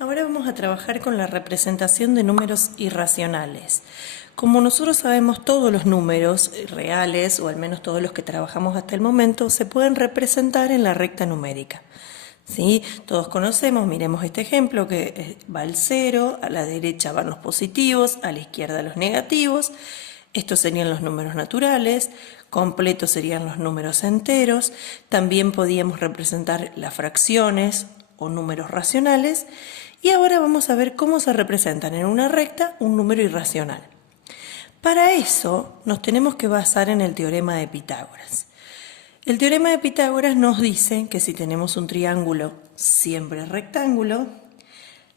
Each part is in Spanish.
Ahora vamos a trabajar con la representación de números irracionales. Como nosotros sabemos, todos los números reales, o al menos todos los que trabajamos hasta el momento, se pueden representar en la recta numérica. ¿Sí? Todos conocemos, miremos este ejemplo, que va el 0, a la derecha van los positivos, a la izquierda los negativos. Estos serían los números naturales, completos serían los números enteros. También podíamos representar las fracciones o números racionales. Y ahora vamos a ver cómo se representan en una recta un número irracional. Para eso nos tenemos que basar en el teorema de Pitágoras. El teorema de Pitágoras nos dice que si tenemos un triángulo siempre rectángulo,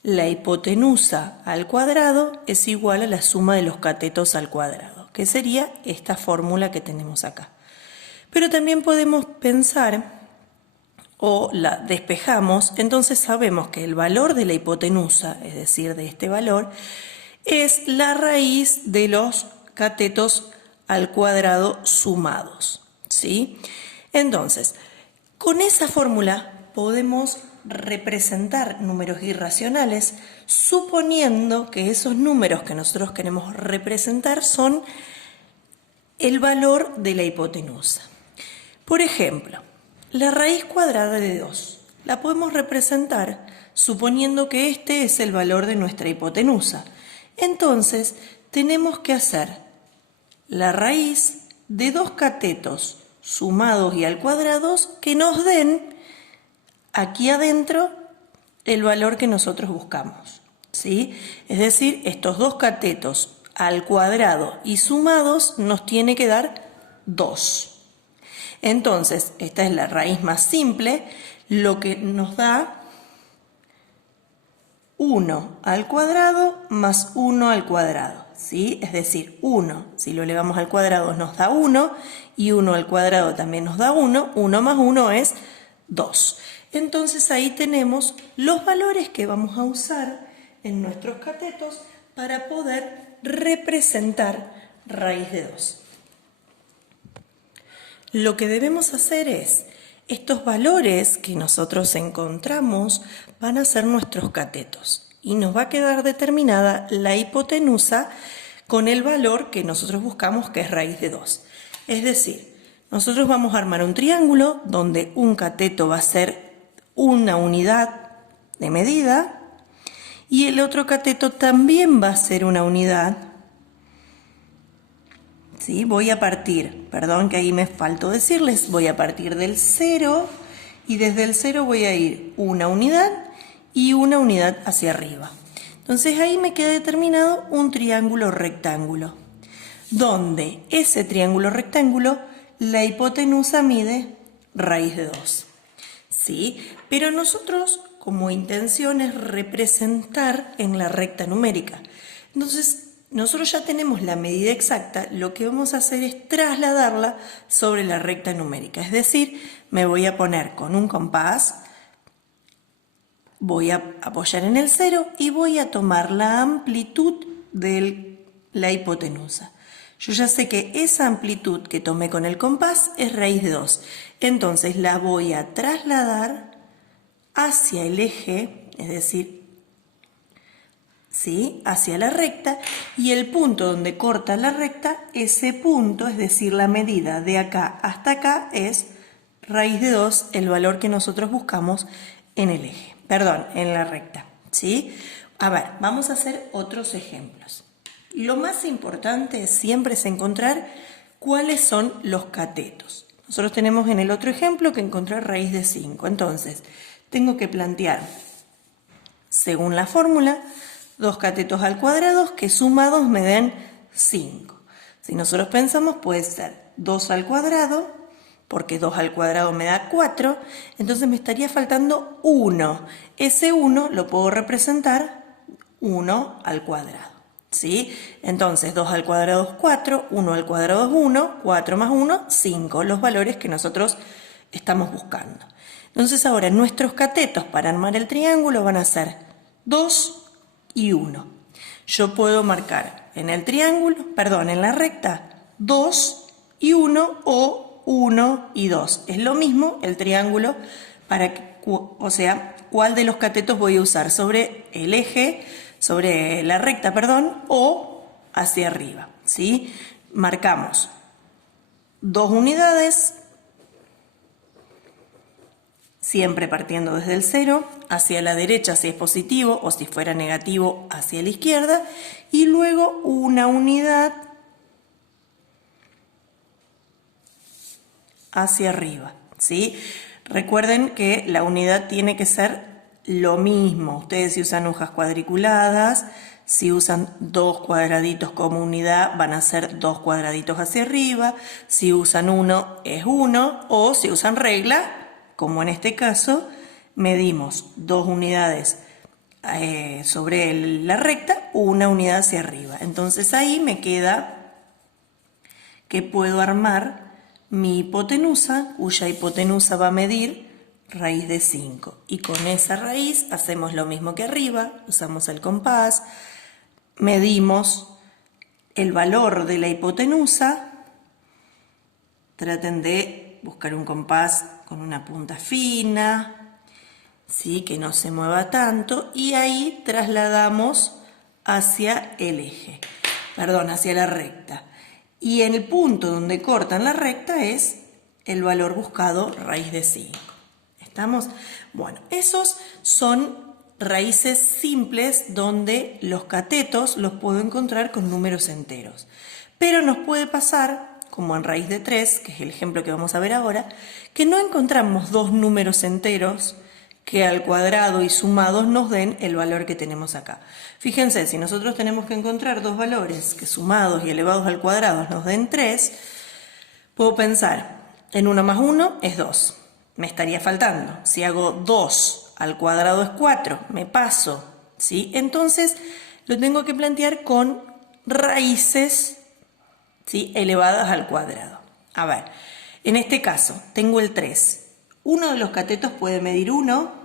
la hipotenusa al cuadrado es igual a la suma de los catetos al cuadrado, que sería esta fórmula que tenemos acá. Pero también podemos pensar, o la despejamos, entonces sabemos que el valor de la hipotenusa, es decir, de este valor, es la raíz de los catetos al cuadrado sumados, ¿sí? Entonces, con esa fórmula podemos representar números irracionales suponiendo que esos números que nosotros queremos representar son el valor de la hipotenusa. Por ejemplo, la raíz cuadrada de 2 la podemos representar suponiendo que este es el valor de nuestra hipotenusa. Entonces, tenemos que hacer la raíz de dos catetos sumados y al cuadrado que nos den aquí adentro el valor que nosotros buscamos, ¿sí? Es decir, estos dos catetos al cuadrado y sumados nos tiene que dar 2. Entonces, esta es la raíz más simple, lo que nos da 1 al cuadrado más 1 al cuadrado, ¿sí? Es decir, 1, si lo elevamos al cuadrado nos da 1, y 1 al cuadrado también nos da 1, 1 más 1 es 2. Entonces ahí tenemos los valores que vamos a usar en nuestros catetos para poder representar raíz de 2. Lo que debemos hacer es, estos valores que nosotros encontramos van a ser nuestros catetos y nos va a quedar determinada la hipotenusa con el valor que nosotros buscamos, que es raíz de 2. Es decir, nosotros vamos a armar un triángulo donde un cateto va a ser una unidad de medida y el otro cateto también va a ser una unidad. ¿Sí? Voy a partir, perdón que ahí me faltó decirles, voy a partir del 0 y desde el 0 voy a ir una unidad y una unidad hacia arriba. Entonces ahí me queda determinado un triángulo rectángulo, donde ese triángulo rectángulo, la hipotenusa mide raíz de 2. ¿Sí? Pero nosotros como intención es representar en la recta numérica. Entonces, nosotros ya tenemos la medida exacta, lo que vamos a hacer es trasladarla sobre la recta numérica. Es decir, me voy a poner con un compás, voy a apoyar en el 0 y voy a tomar la amplitud de la hipotenusa. Yo ya sé que esa amplitud que tomé con el compás es raíz de 2. Entonces la voy a trasladar hacia el eje, es decir, ¿sí? Hacia la recta, y el punto donde corta la recta, ese punto, es decir, la medida de acá hasta acá es raíz de 2, el valor que nosotros buscamos en el eje, perdón, en la recta, ¿sí? A ver, vamos a hacer otros ejemplos. Lo más importante siempre es encontrar cuáles son los catetos. Nosotros tenemos en el otro ejemplo que encontrar raíz de 5. Entonces, tengo que plantear, según la fórmula, dos catetos al cuadrado que sumados me den 5. Si nosotros pensamos, puede ser 2 al cuadrado, porque 2 al cuadrado me da 4, entonces me estaría faltando 1. Ese 1 lo puedo representar 1 al cuadrado. ¿Sí? Entonces 2 al cuadrado es 4, 1 al cuadrado es 1, 4 más 1, 5, los valores que nosotros estamos buscando. Entonces ahora nuestros catetos para armar el triángulo van a ser 2 y 1. Yo puedo marcar en el triángulo, perdón, en la recta 2 y 1 o 1 y 2. Es lo mismo el triángulo para que, o sea, cuál de los catetos voy a usar, sobre el eje, sobre la recta, perdón, o hacia arriba, ¿sí? Marcamos 2 unidades, siempre partiendo desde el 0, hacia la derecha si es positivo o si fuera negativo hacia la izquierda, y luego una unidad hacia arriba, ¿sí? Recuerden que la unidad tiene que ser lo mismo. Ustedes si usan hojas cuadriculadas, si usan 2 cuadraditos como unidad, van a ser 2 cuadraditos hacia arriba. Si usan 1, es 1. O si usan regla, como en este caso, medimos 2 unidades sobre la recta, 1 unidad hacia arriba. Entonces ahí me queda que puedo armar mi hipotenusa, cuya hipotenusa va a medir raíz de 5. Y con esa raíz hacemos lo mismo que arriba, usamos el compás, medimos el valor de la hipotenusa. Traten de buscar un compás con una punta fina, ¿sí? Que no se mueva tanto, y ahí trasladamos hacia el eje, perdón, hacia la recta. Y en el punto donde cortan la recta es el valor buscado, raíz de 5. ¿Estamos? Bueno, esos son raíces simples donde los catetos los puedo encontrar con números enteros. Pero nos puede pasar, como en raíz de 3, que es el ejemplo que vamos a ver ahora, que no encontramos 2 números enteros que al cuadrado y sumados nos den el valor que tenemos acá. Fíjense, si nosotros tenemos que encontrar 2 valores que sumados y elevados al cuadrado nos den 3, puedo pensar, en 1 más 1 es 2. Me estaría faltando. Si hago 2 al cuadrado es 4, me paso, ¿sí? Entonces lo tengo que plantear con raíces, ¿sí? Elevadas al cuadrado. A ver, en este caso tengo el 3. Uno de los catetos puede medir 1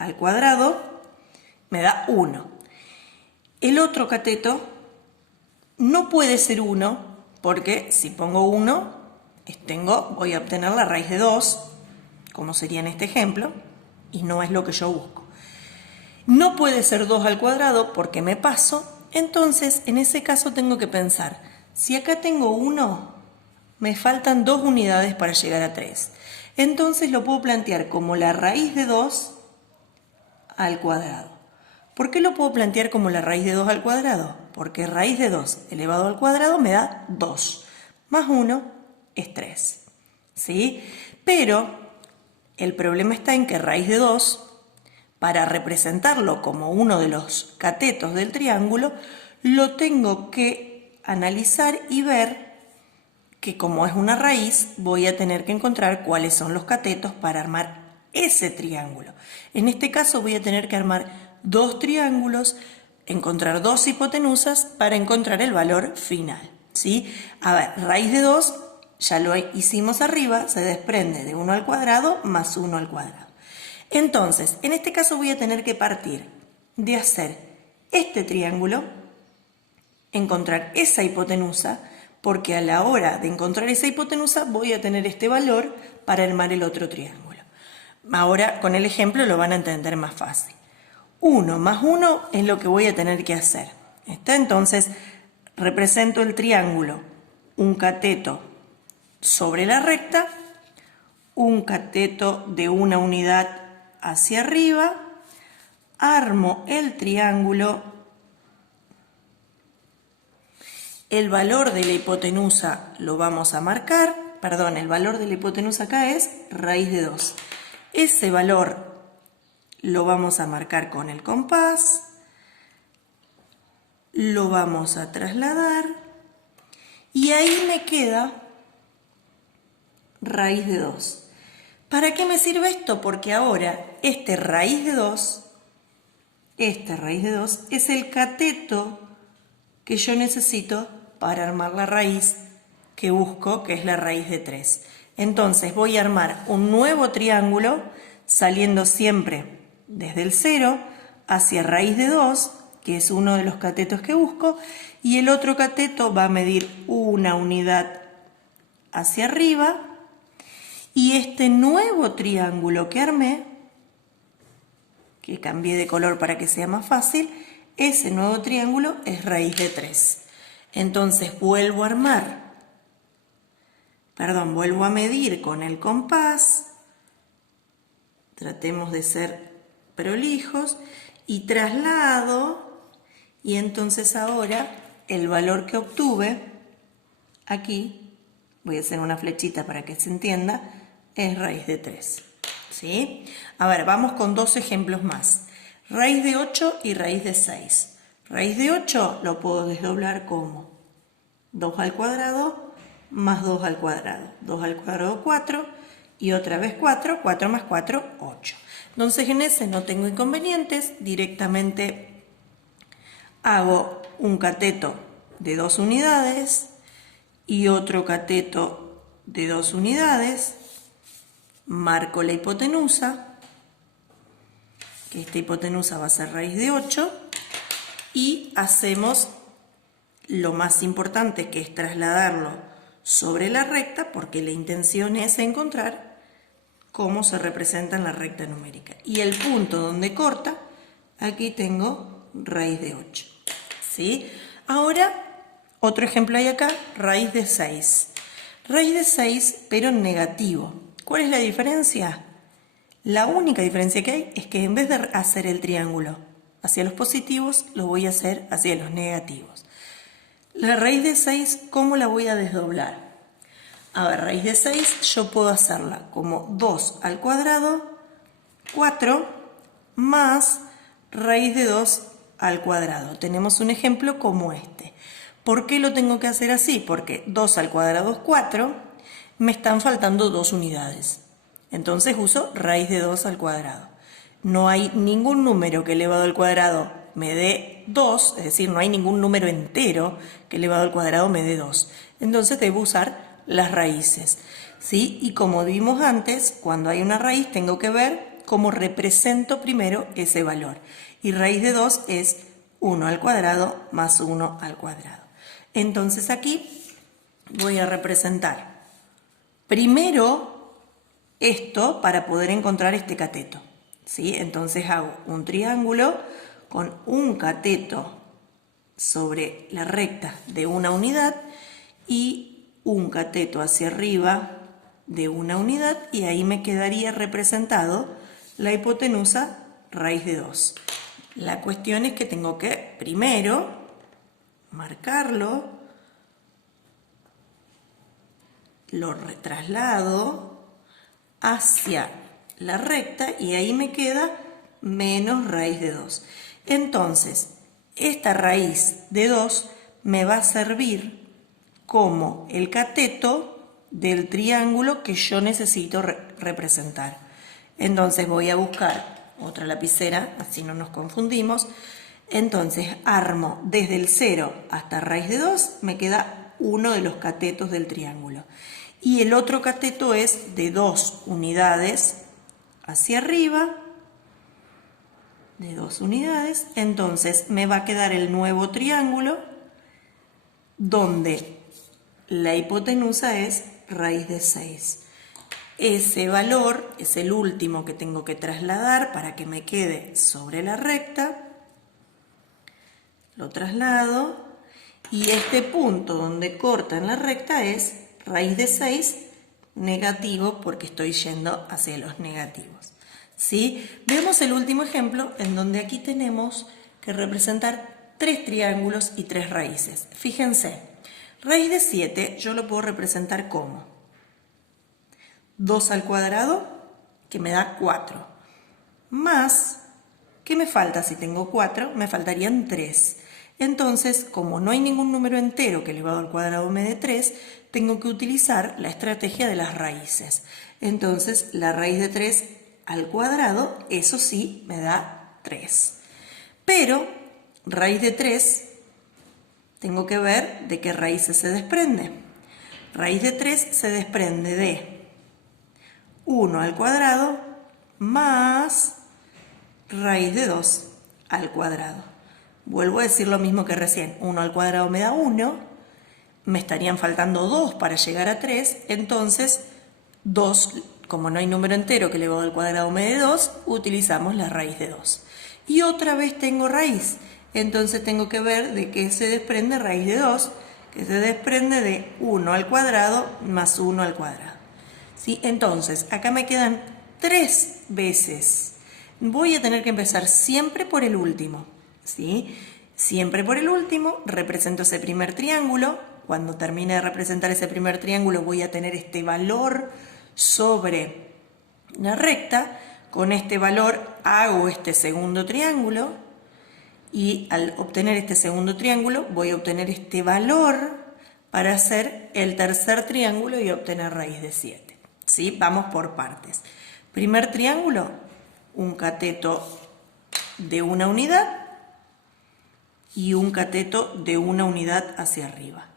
al cuadrado, me da 1. El otro cateto no puede ser 1, porque si pongo 1, voy a obtener la raíz de 2, como sería en este ejemplo, y no es lo que yo busco. No puede ser 2 al cuadrado porque me paso, entonces en ese caso tengo que pensar, si acá tengo 1, me faltan 2 unidades para llegar a 3. Entonces lo puedo plantear como la raíz de 2 al cuadrado. ¿Por qué lo puedo plantear como la raíz de 2 al cuadrado? Porque raíz de 2 elevado al cuadrado me da 2, más 1 es 3, ¿sí? Pero el problema está en que raíz de 2, para representarlo como uno de los catetos del triángulo, lo tengo que analizar y ver que como es una raíz, voy a tener que encontrar cuáles son los catetos para armar ese triángulo. En este caso voy a tener que armar 2 triángulos, encontrar 2 hipotenusas para encontrar el valor final, ¿sí? A ver, raíz de 2, ya lo hicimos arriba, se desprende de 1 al cuadrado más 1 al cuadrado. Entonces, en este caso voy a tener que partir de hacer este triángulo, encontrar esa hipotenusa, porque a la hora de encontrar esa hipotenusa voy a tener este valor para armar el otro triángulo. Ahora con el ejemplo lo van a entender más fácil. 1 más 1 es lo que voy a tener que hacer. Entonces represento el triángulo, un cateto sobre la recta, un cateto de una unidad hacia arriba, armo el triángulo. El valor de la hipotenusa lo vamos a marcar, perdón, el valor de la hipotenusa acá es raíz de 2. Ese valor lo vamos a marcar con el compás, lo vamos a trasladar y ahí me queda raíz de 2. ¿Para qué me sirve esto? Porque ahora este raíz de 2 es el cateto que yo necesito para armar la raíz que busco, que es la raíz de 3. Entonces voy a armar un nuevo triángulo saliendo siempre desde el 0 hacia raíz de 2, que es uno de los catetos que busco, y el otro cateto va a medir una unidad hacia arriba, y este nuevo triángulo que armé que cambié de color para que sea más fácil, ese nuevo triángulo es raíz de 3. Entonces vuelvo a medir con el compás, tratemos de ser prolijos, y traslado, y entonces ahora el valor que obtuve, aquí, voy a hacer una flechita para que se entienda, es raíz de 3. ¿Sí? A ver, vamos con dos ejemplos más. Raíz de 8 y raíz de 6. Raíz de 8 lo puedo desdoblar como 2 al cuadrado más 2 al cuadrado. 2 al cuadrado 4 y otra vez 4. 4 más 4, 8. Entonces en ese no tengo inconvenientes. Directamente hago un cateto de 2 unidades y otro cateto de 2 unidades. Marco la hipotenusa, que esta hipotenusa va a ser raíz de 8, y hacemos lo más importante, que es trasladarlo sobre la recta, porque la intención es encontrar cómo se representa en la recta numérica. Y el punto donde corta, aquí tengo raíz de 8. ¿Sí? Ahora, otro ejemplo hay acá, raíz de 6. Raíz de 6, pero en negativo. ¿Cuál es la diferencia? La única diferencia que hay es que en vez de hacer el triángulo hacia los positivos, lo voy a hacer hacia los negativos. La raíz de 6, ¿cómo la voy a desdoblar? A ver, raíz de 6 yo puedo hacerla como 2 al cuadrado, 4, más raíz de 2 al cuadrado. Tenemos un ejemplo como este. ¿Por qué lo tengo que hacer así? Porque 2 al cuadrado es 4, me están faltando 2 unidades. Entonces uso raíz de 2 al cuadrado. No hay ningún número que elevado al cuadrado me dé 2, es decir, no hay ningún número entero que elevado al cuadrado me dé 2. Entonces debo usar las raíces, ¿sí? Y como vimos antes, cuando hay una raíz tengo que ver cómo represento primero ese valor. Y raíz de 2 es 1 al cuadrado más 1 al cuadrado. Entonces aquí voy a representar primero esto para poder encontrar este cateto, ¿sí? Entonces hago un triángulo con un cateto sobre la recta de una unidad y un cateto hacia arriba de una unidad, y ahí me quedaría representado la hipotenusa raíz de 2. La cuestión es que tengo que primero marcarlo, lo traslado hacia la recta y ahí me queda menos raíz de 2. Entonces, esta raíz de 2 me va a servir como el cateto del triángulo que yo necesito representar. Entonces voy a buscar otra lapicera, así no nos confundimos. Entonces armo desde el 0 hasta raíz de 2, me queda uno de los catetos del triángulo. Y el otro cateto es de 2 unidades hacia arriba, de 2 unidades. Entonces me va a quedar el nuevo triángulo donde la hipotenusa es raíz de 6. Ese valor es el último que tengo que trasladar para que me quede sobre la recta. Lo traslado y este punto donde corta en la recta es raíz de 6 negativo, porque estoy yendo hacia los negativos. ¿Sí? Vemos el último ejemplo en donde aquí tenemos que representar 3 triángulos y 3 raíces. Fíjense, raíz de 7 yo lo puedo representar como 2 al cuadrado, que me da 4, más, ¿qué me falta si tengo 4? Me faltarían 3. Entonces, como no hay ningún número entero que elevado al cuadrado me dé 3, tengo que utilizar la estrategia de las raíces. Entonces, la raíz de 3 al cuadrado, eso sí, me da 3. Pero, raíz de 3, tengo que ver de qué raíces se desprende. Raíz de 3 se desprende de 1 al cuadrado más raíz de 2 al cuadrado. Vuelvo a decir lo mismo que recién. 1 al cuadrado me da 1, me estarían faltando 2 para llegar a 3, entonces 2 como no hay número entero que elevado al cuadrado me dé 2, utilizamos la raíz de 2. Y otra vez tengo raíz, entonces tengo que ver de qué se desprende raíz de 2, que se desprende de 1 al cuadrado más 1 al cuadrado. ¿Sí? Entonces, acá me quedan 3 veces. Voy a tener que empezar siempre por el último. ¿Sí? Siempre por el último, represento ese primer triángulo. Cuando termine de representar ese primer triángulo voy a tener este valor sobre la recta. Con este valor hago este segundo triángulo y al obtener este segundo triángulo voy a obtener este valor para hacer el tercer triángulo y obtener raíz de 7. ¿Sí? Vamos por partes. Primer triángulo, un cateto de una unidad y un cateto de una unidad hacia arriba.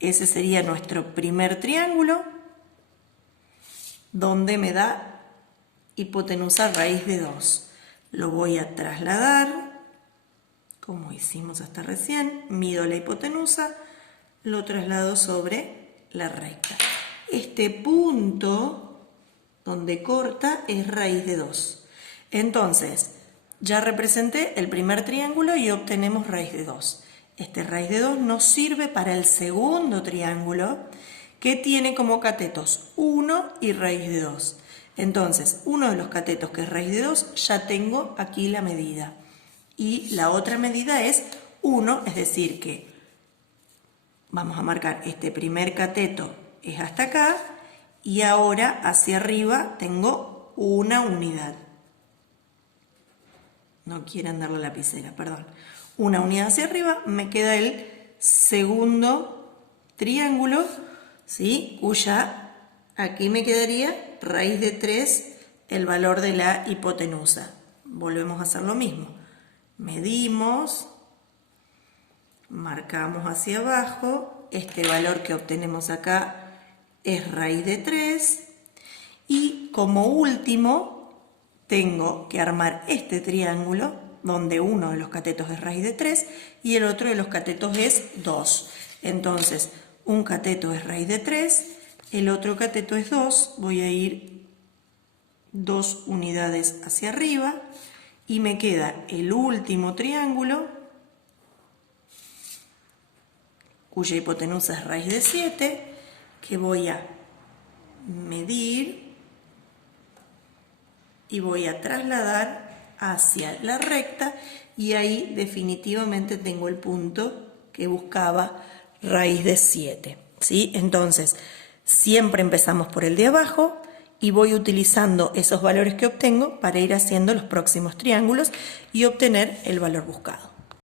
Ese sería nuestro primer triángulo, donde me da hipotenusa raíz de 2. Lo voy a trasladar, como hicimos hasta recién, mido la hipotenusa, lo traslado sobre la recta. Este punto donde corta es raíz de 2. Entonces, ya representé el primer triángulo y obtenemos raíz de 2. Este raíz de 2 nos sirve para el segundo triángulo, que tiene como catetos 1 y raíz de 2. Entonces, uno de los catetos, que es raíz de 2, ya tengo aquí la medida. Y la otra medida es 1, es decir que vamos a marcar este primer cateto es hasta acá y ahora hacia arriba tengo una unidad. No quieran darle la lapicera, perdón. Una unidad hacia arriba, me queda el segundo triángulo, ¿sí? Cuya aquí me quedaría raíz de 3, el valor de la hipotenusa. Volvemos a hacer lo mismo. Medimos, marcamos hacia abajo, este valor que obtenemos acá es raíz de 3 y como último tengo que armar este triángulo donde uno de los catetos es raíz de 3 y el otro de los catetos es 2. Entonces, un cateto es raíz de 3, el otro cateto es 2, voy a ir 2 unidades hacia arriba y me queda el último triángulo, cuya hipotenusa es raíz de 7, que voy a medir y voy a trasladar hacia la recta y ahí definitivamente tengo el punto que buscaba, raíz de 7. ¿Sí? Entonces, siempre empezamos por el de abajo y voy utilizando esos valores que obtengo para ir haciendo los próximos triángulos y obtener el valor buscado.